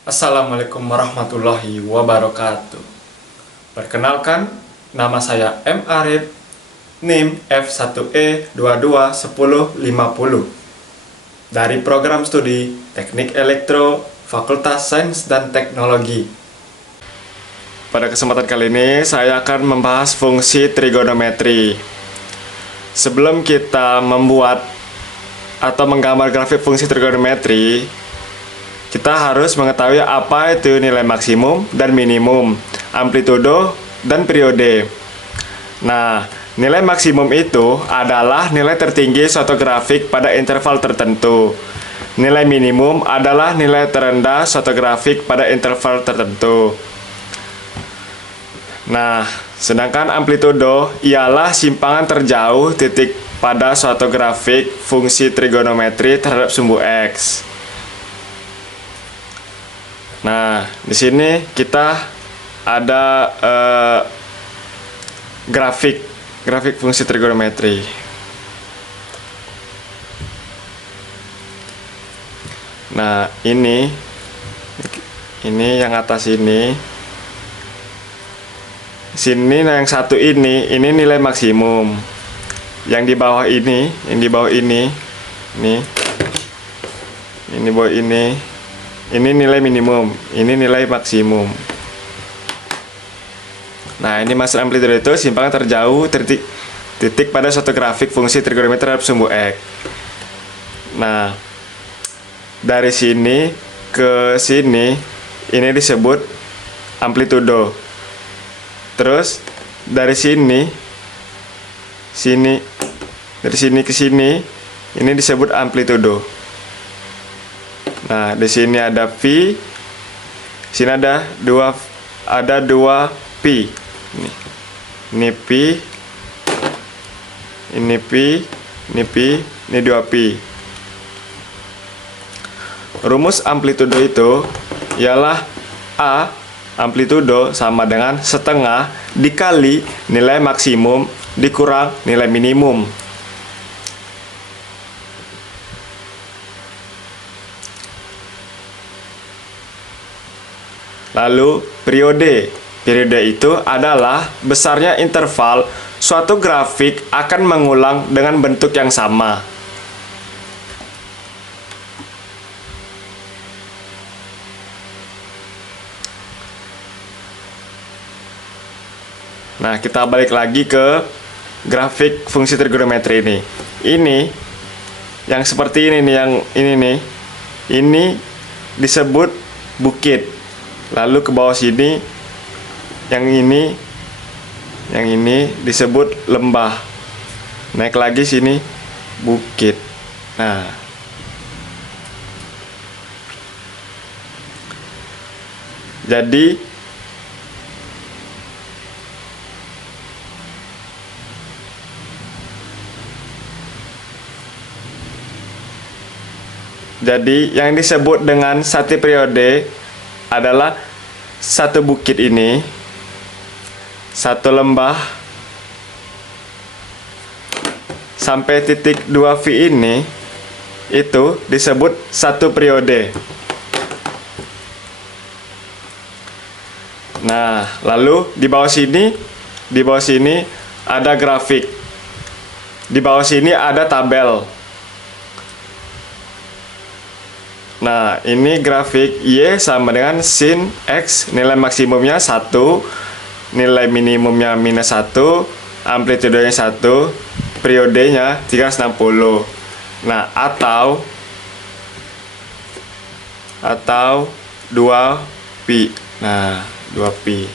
Assalamualaikum warahmatullahi wabarakatuh. Perkenalkan, nama saya M. Arif, NIM F1E221050 dari program studi Teknik Elektro, Fakultas Sains dan Teknologi. Pada kesempatan kali ini, saya akan membahas fungsi trigonometri. Sebelum kita membuat atau menggambar grafik fungsi trigonometri, kita harus mengetahui apa itu nilai maksimum dan minimum, amplitudo dan periode. Nah, nilai maksimum itu adalah nilai tertinggi suatu grafik pada interval tertentu. Nilai minimum adalah nilai terendah suatu grafik pada interval tertentu. Nah, sedangkan amplitudo ialah simpangan terjauh titik pada suatu grafik fungsi trigonometri terhadap sumbu X. Nah, di sini kita ada grafik fungsi trigonometri. Nah, ini yang atas ini. Sini, nah yang satu ini nilai maksimum. Yang di bawah ini, nih. Ini bawah ini nilai minimum, ini nilai maksimum. Nah, ini maksud amplitudo itu simpangan terjauh titik pada suatu grafik fungsi trigonometri terhadap sumbu X. Nah, dari sini ke sini ini disebut amplitudo. Terus dari sini dari sini ke sini ini disebut amplitudo. Nah, di sini ada pi, sini ada dua pi. Ini pi, ini pi, ini 2 pi. Rumus amplitudo itu ialah A amplitudo sama dengan setengah dikali nilai maksimum dikurang nilai minimum. Lalu periode itu adalah besarnya interval suatu grafik akan mengulang dengan bentuk yang sama. Nah, kita balik lagi ke grafik fungsi trigonometri ini. Ini yang seperti ini nih, ini disebut bukit. Lalu ke bawah sini yang ini disebut lembah. Naik lagi sini bukit. Nah, jadi yang disebut dengan satu periode adalah satu bukit ini, satu lembah, sampai titik 2V ini, itu disebut satu periode. Nah, lalu di bawah sini ada grafik. Di bawah sini ada tabel. Nah, ini grafik Y sama dengan sin X, nilai maksimumnya 1, nilai minimumnya minus 1, amplitudenya 1, periodenya 360. Nah, atau 2pi. Nah, 2pi.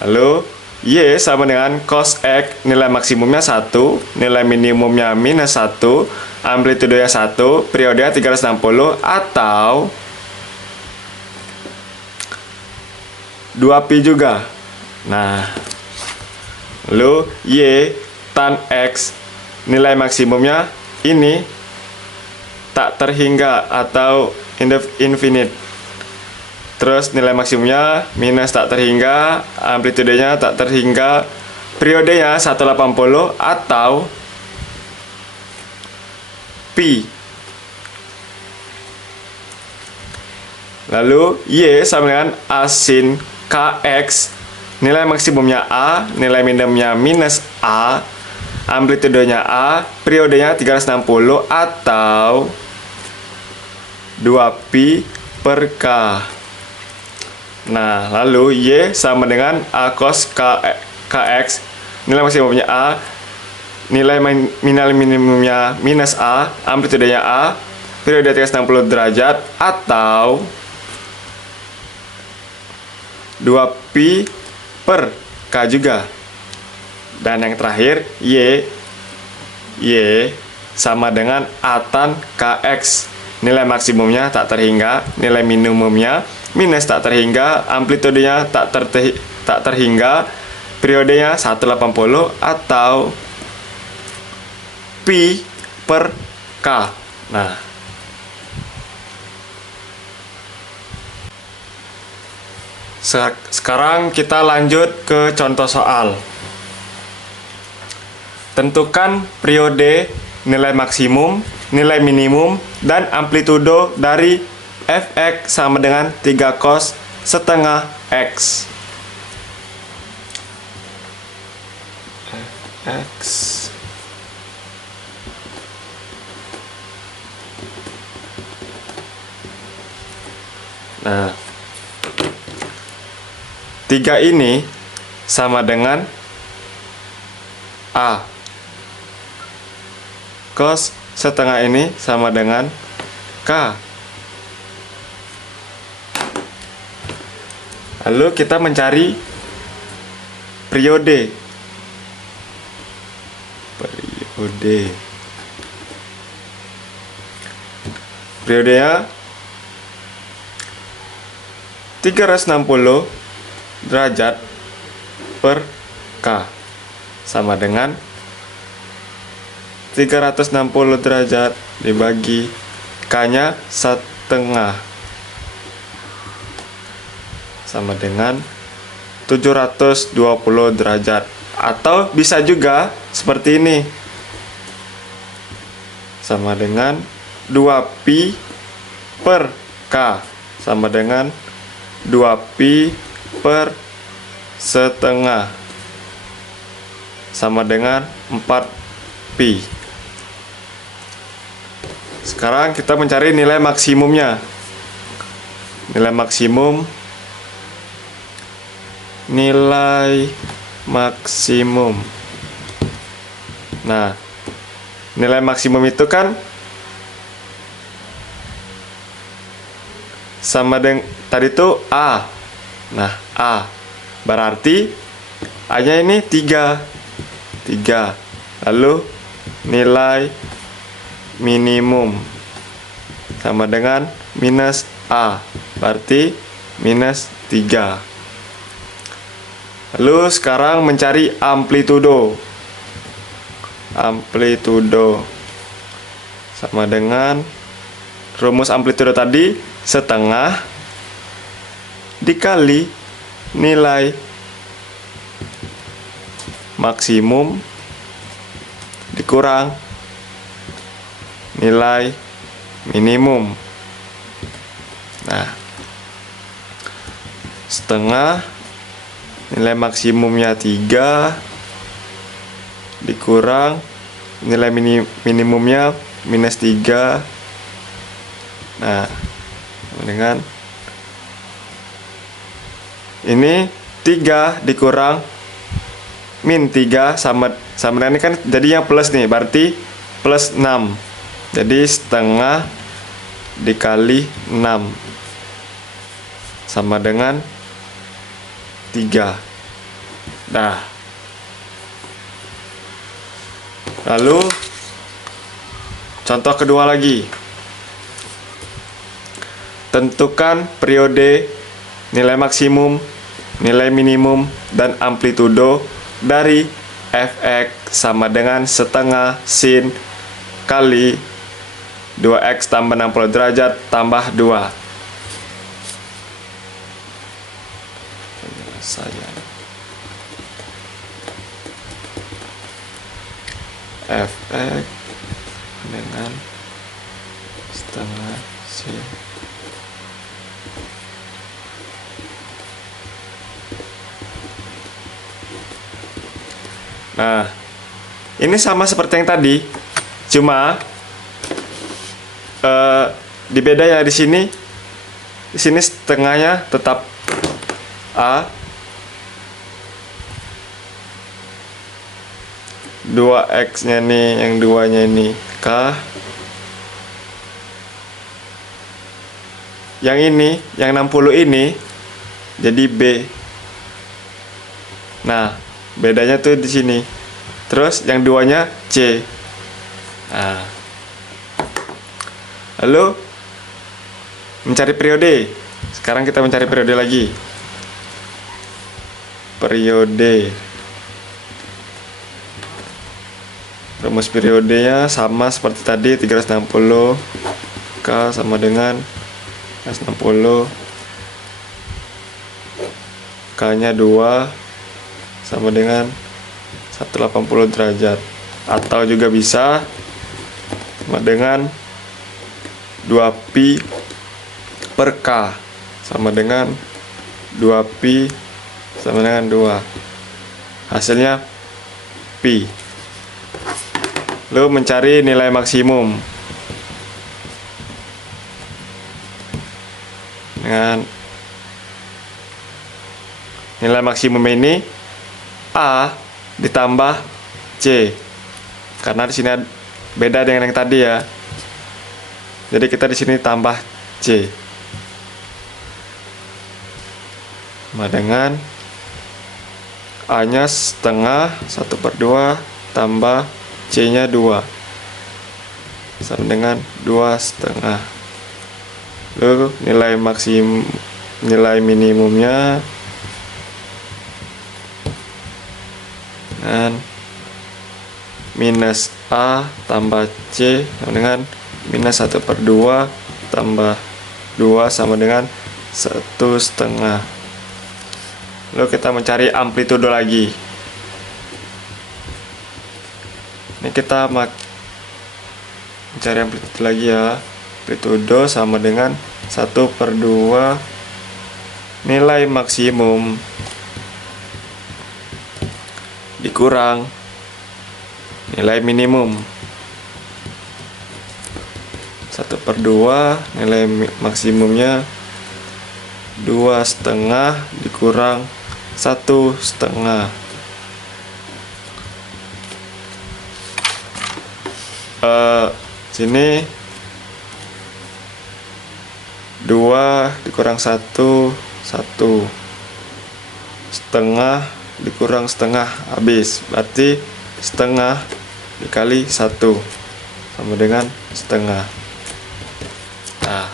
Lalu Y sama dengan cos X, nilai maksimumnya 1, nilai minimumnya minus 1, amplitudenya 1, periodenya 360, atau 2pi juga. Nah, lalu Y tan X, nilai maksimumnya ini tak terhingga atau infinite. Terus nilai maksimumnya minus tak terhingga, amplitudenya tak terhingga, periodenya 180, atau pi. Lalu Y sama dengan A sin KX. Nilai maksimumnya A, nilai minimumnya minus A, amplitudenya A, periodenya 360 atau 2pi per K. Nah, lalu Y sama dengan A cos KX. Nilai maksimumnya A, nilai minimumnya minus A, amplitudenya A, periode 360 derajat atau 2pi per K juga. Dan yang terakhir Y sama dengan A tan KX. Nilai maksimumnya tak terhingga, nilai minimumnya minus tak terhingga, amplitudenya tak terhingga, periodenya 180 atau pi per K. Nah, sekarang kita lanjut ke contoh soal. Tentukan periode, nilai maksimum, nilai minimum, dan amplitudo dari fx sama dengan 3 cos setengah x. Fx Nah, 3 ini sama dengan A. Cos setengah ini sama dengan K. Lalu kita mencari periode. Periodenya 360 derajat per K sama dengan 360 derajat dibagi K-nya setengah sama dengan 720 derajat. Atau bisa juga seperti ini, sama dengan 2pi per K sama dengan 2pi per setengah sama dengan 4pi. Sekarang kita mencari nilai maksimumnya. Nilai maksimum Nah, nilai maksimum itu kan sama dengan tadi itu A. Nah, A berarti A-nya ini 3. Lalu nilai minimum sama dengan minus A, berarti minus 3. Lalu sekarang mencari amplitudo. Amplitudo sama dengan rumus amplitudo tadi, setengah dikali nilai maksimum dikurang nilai minimum. Nah, setengah nilai maksimumnya 3 dikurang nilai minimumnya minus 3. Nah, dengan ini 3 dikurang min 3 sama dengan ini kan jadinya plus nih, berarti plus 6. Jadi setengah dikali 6 sama dengan 3. Nah, lalu contoh kedua lagi. Tentukan periode, nilai maksimum, nilai minimum, dan amplitudo dari fx sama dengan setengah sin kali 2x tambah 60 derajat tambah 2. Penyelesaian fx dengan setengah sin Nah, ini sama seperti yang tadi, cuma di beda ya di sini. Di sini setengahnya tetap A, 2x-nya nih, yang 2-nya ini K. Yang ini, yang 60 ini jadi B. Nah, bedanya tuh di sini. Terus yang 2-nya C. Nah. Lalu mencari periode. Sekarang kita mencari periode lagi. Periode. Rumus periodenya sama seperti tadi, 360 K sama dengan 360 K nya 2 sama dengan 180 derajat, atau juga bisa sama dengan 2pi per K sama dengan 2pi sama dengan 2. Hasilnya pi. Lalu mencari nilai maksimum dengan nilai maksimum ini A ditambah C, karena di sini beda dengan yang tadi ya. Jadi kita di sini tambah C sama dengan A nya setengah 1/2 tambah C nya 2 sama dengan 2,5. Lalu nilai minimumnya dengan minus A tambah C sama dengan minus 1/2 tambah 2 sama dengan 1,5. Lalu kita mencari amplitudo lagi. Ini kita mencari amplitudo lagi ya. Amplitudo sama dengan 1/2 nilai maksimum dikurang nilai minimum. 1/2 nilai maksimumnya 2,5 dikurang 1,5. Sini 2 dikurang 1, 1 setengah dikurang setengah habis, berarti setengah dikali 1 sama dengan setengah. Nah,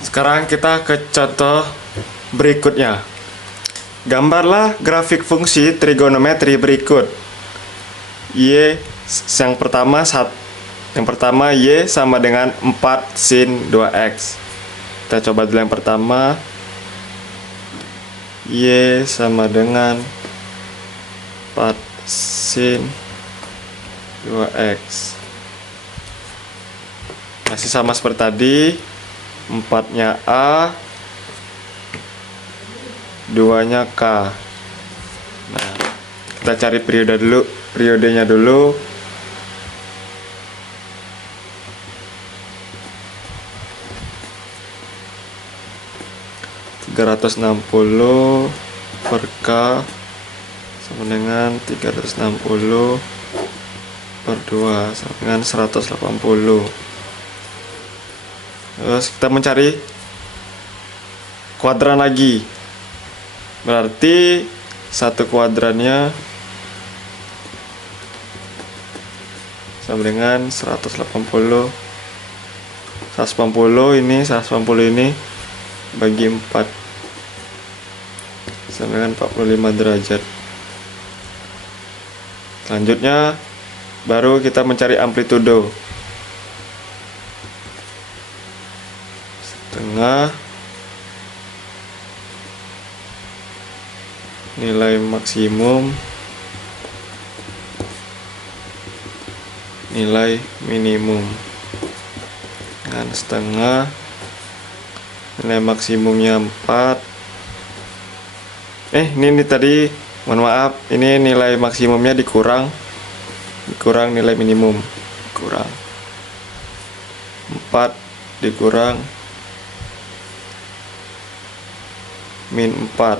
sekarang kita ke contoh berikutnya. Gambarlah grafik fungsi trigonometri berikut. Y yang pertama Y sama dengan 4 sin 2x. Kita coba dulu yang pertama. Y sama dengan 4 sin 2x. Masih sama seperti tadi. 4-nya A, 2-nya K. Nah, kita cari periodenya dulu. (360 per K) sama dengan 360 per 2 sama dengan 180. Terus kita mencari kuadran lagi. Berarti satu kuadrannya sama dengan 180. 180 ini bagi 4 sama dengan 45 derajat. Selanjutnya baru kita mencari amplitudo. Setengah nilai maksimum nilai minimum. dengan setengah, nilai maksimumnya 4. Ini tadi, mohon maaf, ini nilai maksimumnya dikurang nilai minimum, kurang 4 dikurang min 4.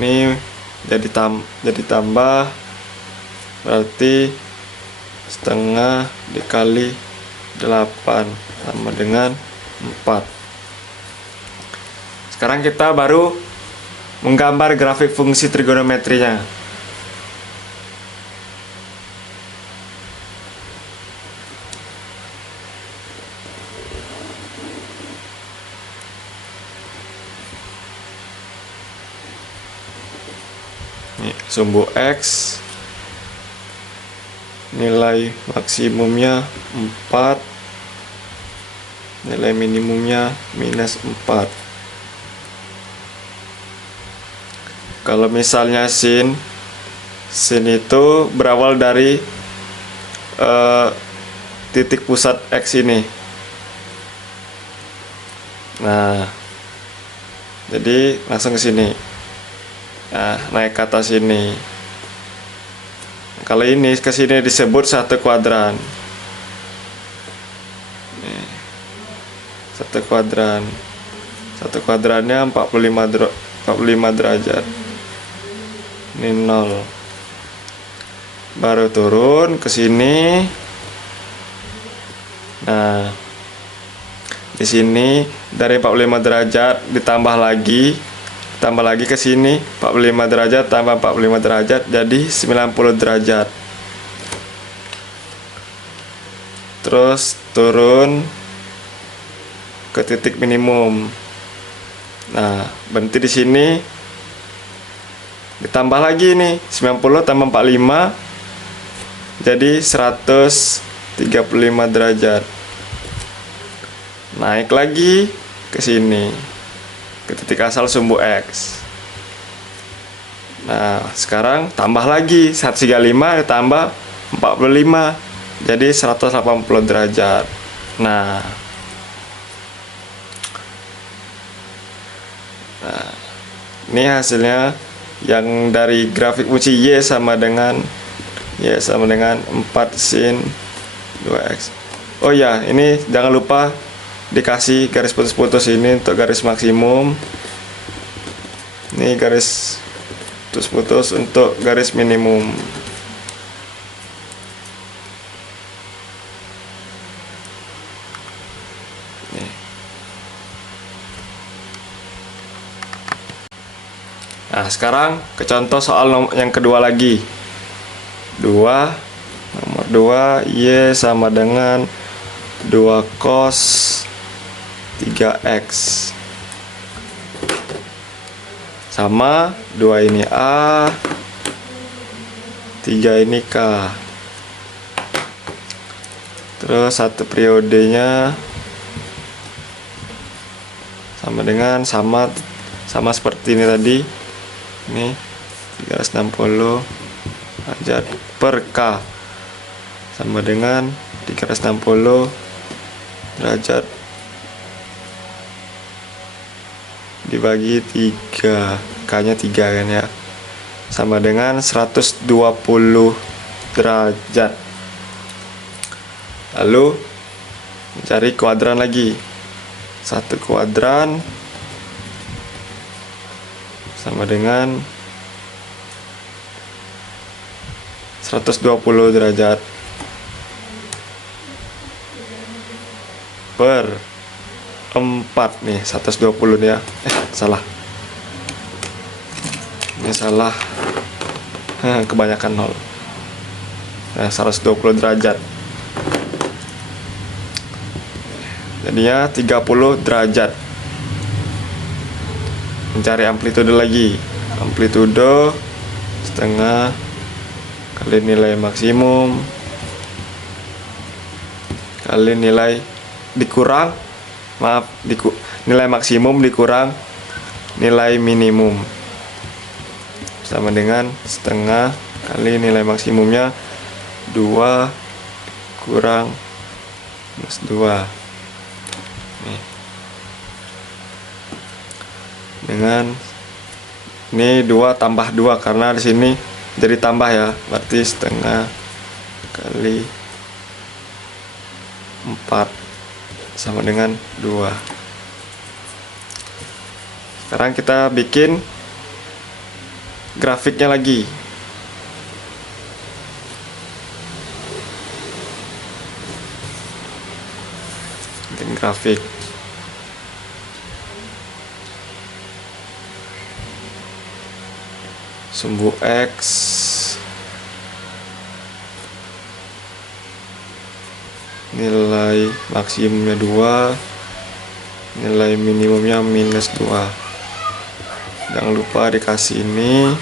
Ini jadi tambah, berarti setengah dikali 8 sama dengan 4. Sekarang kita baru menggambar grafik fungsi trigonometrinya. Ini sumbu X, nilai maksimumnya 4, nilai minimumnya minus 4. Kalau misalnya sin itu berawal dari titik pusat X ini. Nah, jadi langsung ke sini. Nah, naik ke atas ini. Kalau ini ke sini disebut satu kuadran. Nih, satu kuadran. Satu kuadrannya 45 derajat. Ini 0. Baru turun ke sini. Nah, di sini dari 45 derajat ditambah lagi ke sini 45 derajat tambah 45 derajat jadi 90 derajat. Terus turun ke titik minimum. Nah, berhenti di sini. Ditambah lagi nih 90 tambah 45 jadi 135 derajat. Naik lagi ke sini, ke titik asal sumbu X. Nah, sekarang tambah lagi 135 ditambah 45 jadi 180 derajat. Nah, ini hasilnya yang dari grafik fungsi Y sama dengan 4 sin 2X. Oh ya, ini jangan lupa dikasih garis putus-putus ini untuk garis maksimum. Ini garis putus-putus untuk garis minimum. Nah, sekarang ke contoh soal yang kedua lagi. Nomor 2, Y sama dengan 2 cos 3X. Sama 2 ini A, 3 ini K. Terus satu periodenya sama dengan sama seperti ini tadi. Ini 360 derajat per K sama dengan 360 derajat dibagi 3, K nya 3 kan ya, sama dengan 120 derajat. Lalu mencari kuadran lagi. Satu kuadran sama dengan 120 derajat per 4 nih, 120 nih ya. Salah. Ini salah. Kebanyakan 0. Nah, 120 derajat. Jadinya 30 derajat. Mencari amplitude lagi. Amplitude setengah kali nilai maksimum kali nilai dikurang, nilai maksimum dikurang nilai minimum sama dengan setengah kali nilai maksimumnya 2 kurang minus 2 nih. Dengan ini 2 tambah 2 karena di sini jadi tambah ya, berarti setengah kali 4 sama dengan 2. Sekarang kita bikin grafiknya lagi. Bikin grafik. Sumbu X nilai maksimumnya 2, nilai minimumnya minus 2. Jangan lupa dikasih ini.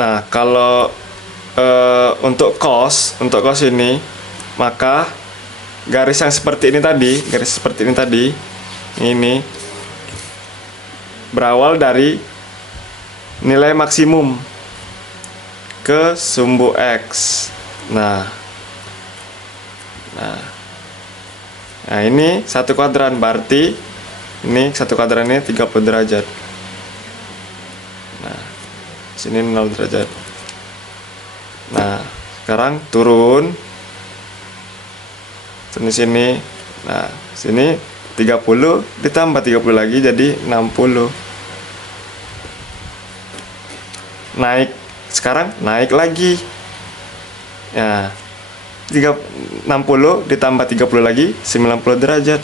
Nah, kalau untuk cos ini, maka garis yang seperti ini tadi, ini berawal dari nilai maksimum ke sumbu X. Nah ini satu kuadran, berarti ini satu kuadran ini 30 derajat. Nah, sini 0 derajat. Nah, sekarang turun sini. Nah, sini 30 ditambah 30 lagi jadi 60. Naik, sekarang naik lagi. Ya, 60 ditambah 30 lagi 90 derajat.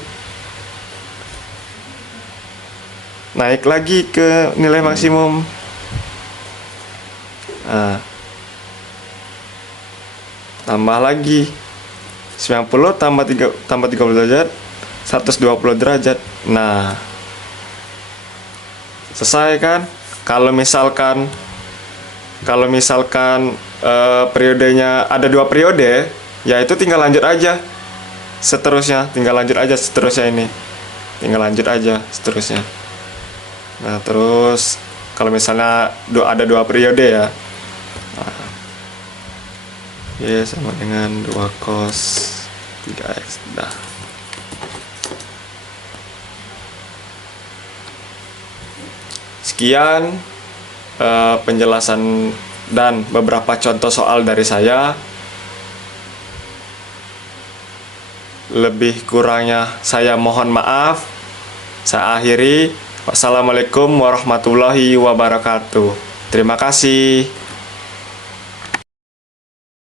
Naik lagi ke nilai maksimum. Nah, tambah lagi 90 tambah 30 derajat 120 derajat. Nah, selesai kan? Kalau misalkan periodenya ada 2 periode, ya itu tinggal lanjut aja seterusnya, ini tinggal lanjut aja seterusnya. Nah, terus kalau misalnya ada 2 periode ya, ya sama dengan 2 cos 3x. Dah. Sekian penjelasan dan beberapa contoh soal dari saya. Lebih kurangnya saya mohon maaf. Saya akhiri. Wassalamualaikum warahmatullahi wabarakatuh. Terima kasih.